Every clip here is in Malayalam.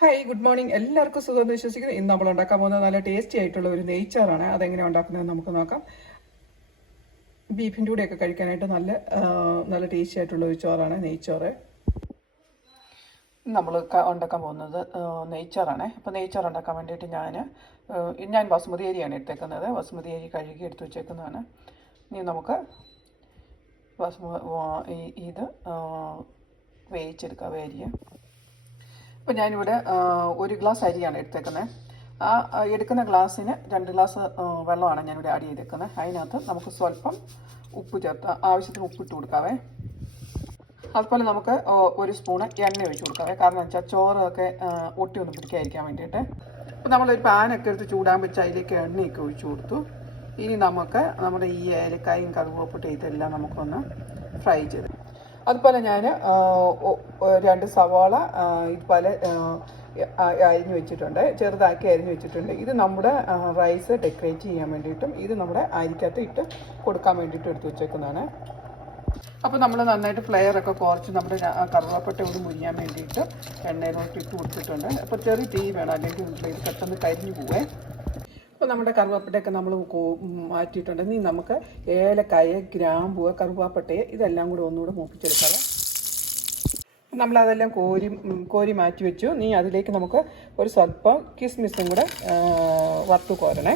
ഹായ് ഗുഡ് മോർണിംഗ് എല്ലാവർക്കും സുഖം എന്ന് വിശ്വസിക്കുന്നു. ഇന്ന് നമ്മൾ ഉണ്ടാക്കാൻ പോകുന്നത് നല്ല ടേസ്റ്റി ആയിട്ടുള്ള ഒരു നെയ്ച്ചാറാണ്. അതെങ്ങനെ ഉണ്ടാക്കുന്നത് നമുക്ക് നോക്കാം. ബീഫിന്റെ കൂടെയൊക്കെ കഴിക്കാനായിട്ട് നല്ല നല്ല ടേസ്റ്റി ആയിട്ടുള്ള ഒരു ചോറാണ് നെയ്ച്ചോറ്. നമ്മൾ ഉണ്ടാക്കാൻ പോകുന്നത് നെയ്ച്ചാറാണ്. അപ്പോൾ നെയ്ച്ചാർ ഉണ്ടാക്കാൻ വേണ്ടിയിട്ട് ഞാൻ ഞാൻ ബസുമതി അരിയാണ് എടുത്തേക്കുന്നത്. ബസുമതി അരി കഴുകി എടുത്ത് വെച്ചേക്കുന്നതാണ്. ഇനി നമുക്ക് ബസുമ ഇത് വേവിച്ചെടുക്കാം അരിയെ അപ്പോൾ ഞാനിവിടെ ഒരു ഗ്ലാസ് അരിയാണ് എടുത്തേക്കുന്നത് ആ എടുക്കുന്ന ഗ്ലാസ്സിന് രണ്ട് ഗ്ലാസ് വെള്ളമാണ് ഞാനിവിടെ ആഡ് ചെയ്തേക്കുന്നത് അതിനകത്ത് നമുക്ക് സ്വല്പം ഉപ്പ് ചേർത്ത് ആവശ്യത്തിന് ഉപ്പിട്ട് കൊടുക്കാവേ. അതുപോലെ നമുക്ക് ഒരു സ്പൂണ് എണ്ണ ഒഴിച്ച് കൊടുക്കാവേ. കാരണം വെച്ചാൽ ചോറൊക്കെ ആ, ഒട്ടി ഒന്നും പിടിക്കാതിരിക്കാൻ വേണ്ടിയിട്ട്. അപ്പോൾ നമ്മളൊരു പാനൊക്കെ എടുത്ത് ചൂടാൻ വെച്ച് അതിലേക്ക് എണ്ണയൊക്കെ ഒഴിച്ചു കൊടുത്തു. ഇനി നമുക്ക് നമ്മുടെ ഈ ഏലക്കായും കറുവപ്പൊട്ടി ഇതെല്ലാം നമുക്കൊന്ന് ഫ്രൈ ചെയ്ത് അതുപോലെ ഞാൻ രണ്ട് സവാള ഇതുപോലെ അരിഞ്ഞു വെച്ചിട്ടുണ്ട്. ചെറുതാക്കി അരിഞ്ഞു വെച്ചിട്ടുണ്ട്. ഇത് നമ്മുടെ റൈസ് ഡെക്കറേറ്റ് ചെയ്യാൻ വേണ്ടിയിട്ടും ഇത് നമ്മുടെ അരിക്കകത്ത് ഇട്ട് കൊടുക്കാൻ വേണ്ടിയിട്ട് എടുത്തു വെച്ചേക്കുന്നതാണ്. അപ്പോൾ നമ്മൾ നന്നായിട്ട് ഫ്ലെയർ ഒക്കെ കുറച്ച് നമ്മുടെ കറുവപ്പട്ട ഒന്ന് മുരിയാൻ വേണ്ടിയിട്ട് എണ്ണയിലോട്ട് ഇട്ട് കൊടുത്തിട്ടുണ്ട്. അപ്പോൾ ചെറിയ തീ വേണം അല്ലെങ്കിൽ പെട്ടെന്ന് കരിഞ്ഞു പോവേ. അപ്പോൾ നമ്മുടെ കറുവാപ്പട്ടയൊക്കെ നമ്മൾ മാറ്റിയിട്ടുണ്ട്. ഇനി നമുക്ക് ഏലക്കായ ഗ്രാമ്പുവ കറുവാപ്പട്ടയെ ഇതെല്ലാം കൂടെ ഒന്നുകൂടെ മൂപ്പിച്ചെടുക്കാം. നമ്മളതെല്ലാം കോരി കോരി മാറ്റി വെച്ചു. നീ അതിലേക്ക് നമുക്ക് ഒരു സ്വല്പം കിസ്മിസും കൂടെ വറുത്തു കോരണേ.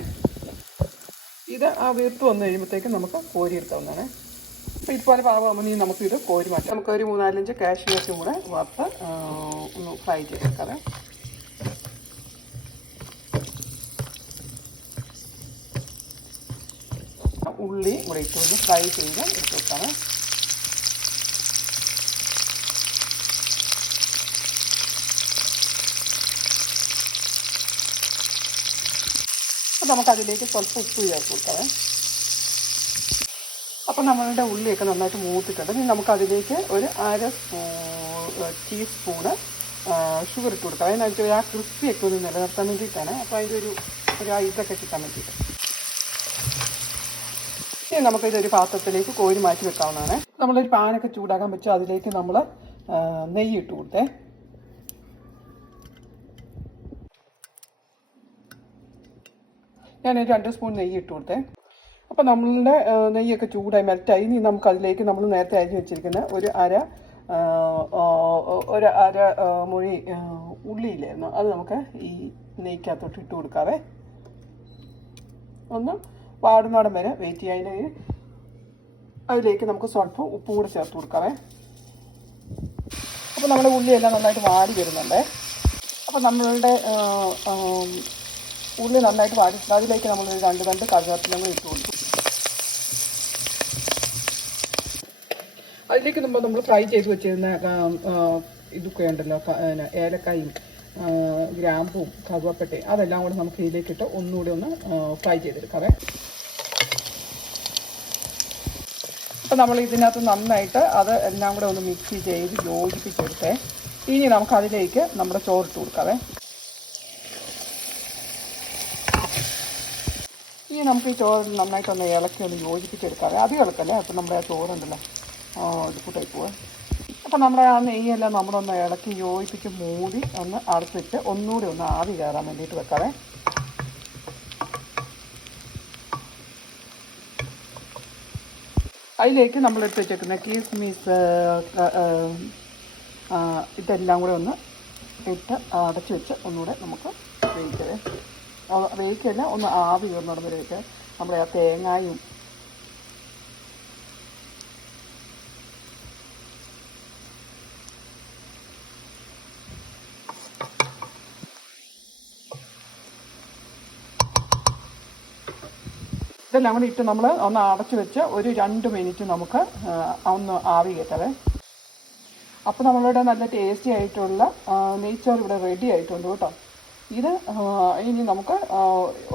ഇത് ആ വീർത്ത് വന്നു കഴിയുമ്പോഴത്തേക്കും നമുക്ക് കോരി എടുക്കാവുന്നതാണ് അപ്പോൾ ഇതുപോലെ പാകമാകുമ്പോൾ നീ നമുക്കിത് കോരി മാറ്റാം. നമുക്കൊരു മൂന്നാലഞ്ച് കാഷ്യൂസും കൂടെ വറുത്ത് ഒന്ന് ഫ്രൈ ചെയ്തെടുക്കാവേ ഉള്ളി കൂടെ ഇട്ട് ഒന്ന് ഫ്രൈ ചെയ്ത് എടുത്ത് വെക്കാണ് അപ്പോൾ നമുക്കതിലേക്ക് സ്വല്പം ഉപ്പ് ചേർത്ത് കൊടുക്കാം അപ്പോൾ നമ്മളുടെ ഉള്ളിയൊക്കെ നന്നായിട്ട് മൂത്തിട്ടുണ്ട്. ഇനി നമുക്കതിലേക്ക് ഒരു അര സ്പൂ ടീസ്പൂണ് ഷുഗർ ഇട്ട് കൊടുക്കാം അതിനകത്ത് ആ ക്രിസ്പിയൊക്കെ ഒന്ന് നിലനിർത്താൻ വേണ്ടിയിട്ടാണ്. അപ്പോൾ അതിന്റെ ഒരു ഒരു ഇതൊക്കെ കിട്ടാൻ വേണ്ടിയിട്ട് ഇനി നമുക്കിതൊരു പാത്രത്തിലേക്ക് കോരി മാറ്റി വെക്കാവുന്നതാണ്. നമ്മളൊരു പാനൊക്കെ ചൂടാക്കാൻ വെച്ചു അതിലേക്ക് നമ്മൾ നെയ്യ് ഇട്ട് കൊടുത്തേ. ഞാൻ രണ്ട് സ്പൂൺ നെയ്യ് ഇട്ട് കൊടുത്തേ. അപ്പോൾ നമ്മളുടെ നെയ്യൊക്കെ ചൂടായി മെൽറ്റായി. ഇനി നമുക്ക് അതിലേക്ക് നമ്മൾ നേരത്തെ അരി വെച്ചിരിക്കുന്ന ഒരു അര ഒരു അര മുഴി ഉള്ളിയില്ലായിരുന്നു അത് നമുക്ക് ഈ നെയ്ക്കകത്തോട്ട് ഇട്ട് കൊടുക്കാവേ. ഒന്ന് വാടുന്നോടം വരെ വെയിറ്റ് ചെയ്യാൻ അതിലേക്ക് നമുക്ക് സ്വല്പം ഉപ്പും കൂടി ചേർത്ത് കൊടുക്കാവേ. അപ്പോൾ നമ്മുടെ ഉള്ളിയെല്ലാം നന്നായിട്ട് വാടി വരുന്നുണ്ട്. അപ്പോൾ നമ്മളുടെ ഉള്ളി നന്നായിട്ട് വാടി അതിലേക്ക് നമ്മൾ രണ്ട് രണ്ട് കറിവേപ്പിലും നമ്മൾ ഇട്ട് കൊടുക്കും അതിലേക്ക് നമ്മൾ നമ്മൾ ഫ്രൈ ചെയ്ത് വെച്ചിരുന്ന ഇതൊക്കെ ഉണ്ടല്ലോ ഏലക്കായും ഗ്രാമ്പും കറുവപ്പട്ടയും അതെല്ലാം കൂടെ നമുക്ക് ഇതിലേക്ക് ഇതിലേക്കിട്ട് ഒന്നുകൂടി ഒന്ന് ഫ്രൈ ചെയ്തെടുക്കാവേ. അപ്പം നമ്മൾ ഇതിനകത്ത് നന്നായിട്ട് അത് എല്ലാം കൂടെ ഒന്ന് മിക്സ് ചെയ്ത് യോജിപ്പിച്ചെടുത്തേ. ഇനി നമുക്ക് അതിലേക്ക് നമ്മുടെ ചോറിട്ട് കൊടുക്കാവേ. ഇനി നമുക്ക് ഈ ചോറ് നന്നായിട്ടൊന്ന് ഇളക്കി ഒന്ന് യോജിപ്പിച്ചെടുക്കാവേ. അധികം ഇളക്കല്ലേ? അപ്പം നമ്മുടെ ആ ചോറുണ്ടല്ലോ. ഇത് കൂട്ടായി പോവേ. അപ്പം നമ്മുടെ ആ നെയ്യെല്ലാം നമ്മളൊന്ന് ഇളക്കി യോജിപ്പിച്ച് മൂടി ഒന്ന് അടച്ചിട്ട് ഒന്നുകൂടി ഒന്ന് ആവി കയറാൻ വേണ്ടിയിട്ട് വെക്കാവേ. അതിലേക്ക് നമ്മൾ എടുത്ത് വെച്ചേക്കുന്ന കിസ്മിസ് ഇതെല്ലാം കൂടെ ഒന്ന് ഇട്ട് അടച്ച് വെച്ച് ഒന്നുകൂടെ നമുക്ക് വേവിക്കവേ. ആ, വേവിക്കല്ല ഒന്ന് ആവി കയറുന്നിടം വരെ വെക്കുക നമ്മുടെ ആ തേങ്ങായും ഇതെല്ലാം കൂടി ഇട്ട് നമ്മൾ ഒന്ന് അടച്ചു വെച്ച് ഒരു രണ്ട് മിനിറ്റ് നമുക്ക് ഒന്ന് ആവി കയറ്റവേ. അപ്പോൾ നമ്മളിവിടെ നല്ല ടേസ്റ്റി ആയിട്ടുള്ള നെയ്ച്ചോറ് ഇവിടെ റെഡി ആയിട്ടുണ്ട് കേട്ടോ. ഇത് ഇനി നമുക്ക്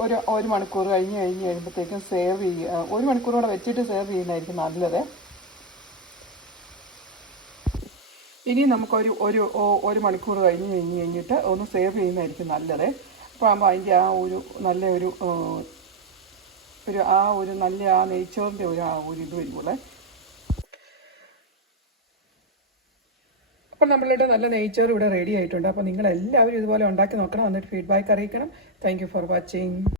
ഒരു ഒരു മണിക്കൂർ കഴിഞ്ഞ് കഴിഞ്ഞ് കഴിയുമ്പോഴത്തേക്കും സേർവ് ചെയ്യുക ഒരു മണിക്കൂർ കൂടെ വെച്ചിട്ട് സേർവ് ചെയ്യുന്നതായിരിക്കും നല്ലത്. ഇനി നമുക്കൊരു ഒരു ഒരു മണിക്കൂർ കഴിഞ്ഞ് കഴിഞ്ഞ് കഴിഞ്ഞിട്ട് ഒന്ന് സേർവ് ചെയ്യുന്നതായിരിക്കും നല്ലത്. അപ്പോൾ അതിന്റെ ആ ഒരു നല്ല ഒരു ഒരു ആ ഒരു നല്ല ആ നെയ്ച്ചോറിന്റെ ഒരു ആ ഒരു ഇത് വരുമ്പോൾ. അപ്പോൾ നമ്മളുടെ നല്ല നെയ്ച്ചോറ് ഇവിടെ റെഡി ആയിട്ടുണ്ട്. അപ്പോൾ നിങ്ങളെല്ലാവരും ഇതുപോലെ ഉണ്ടാക്കി നോക്കണം. എന്നിട്ട് ഫീഡ്ബാക്ക് അറിയിക്കണം. Thank for watching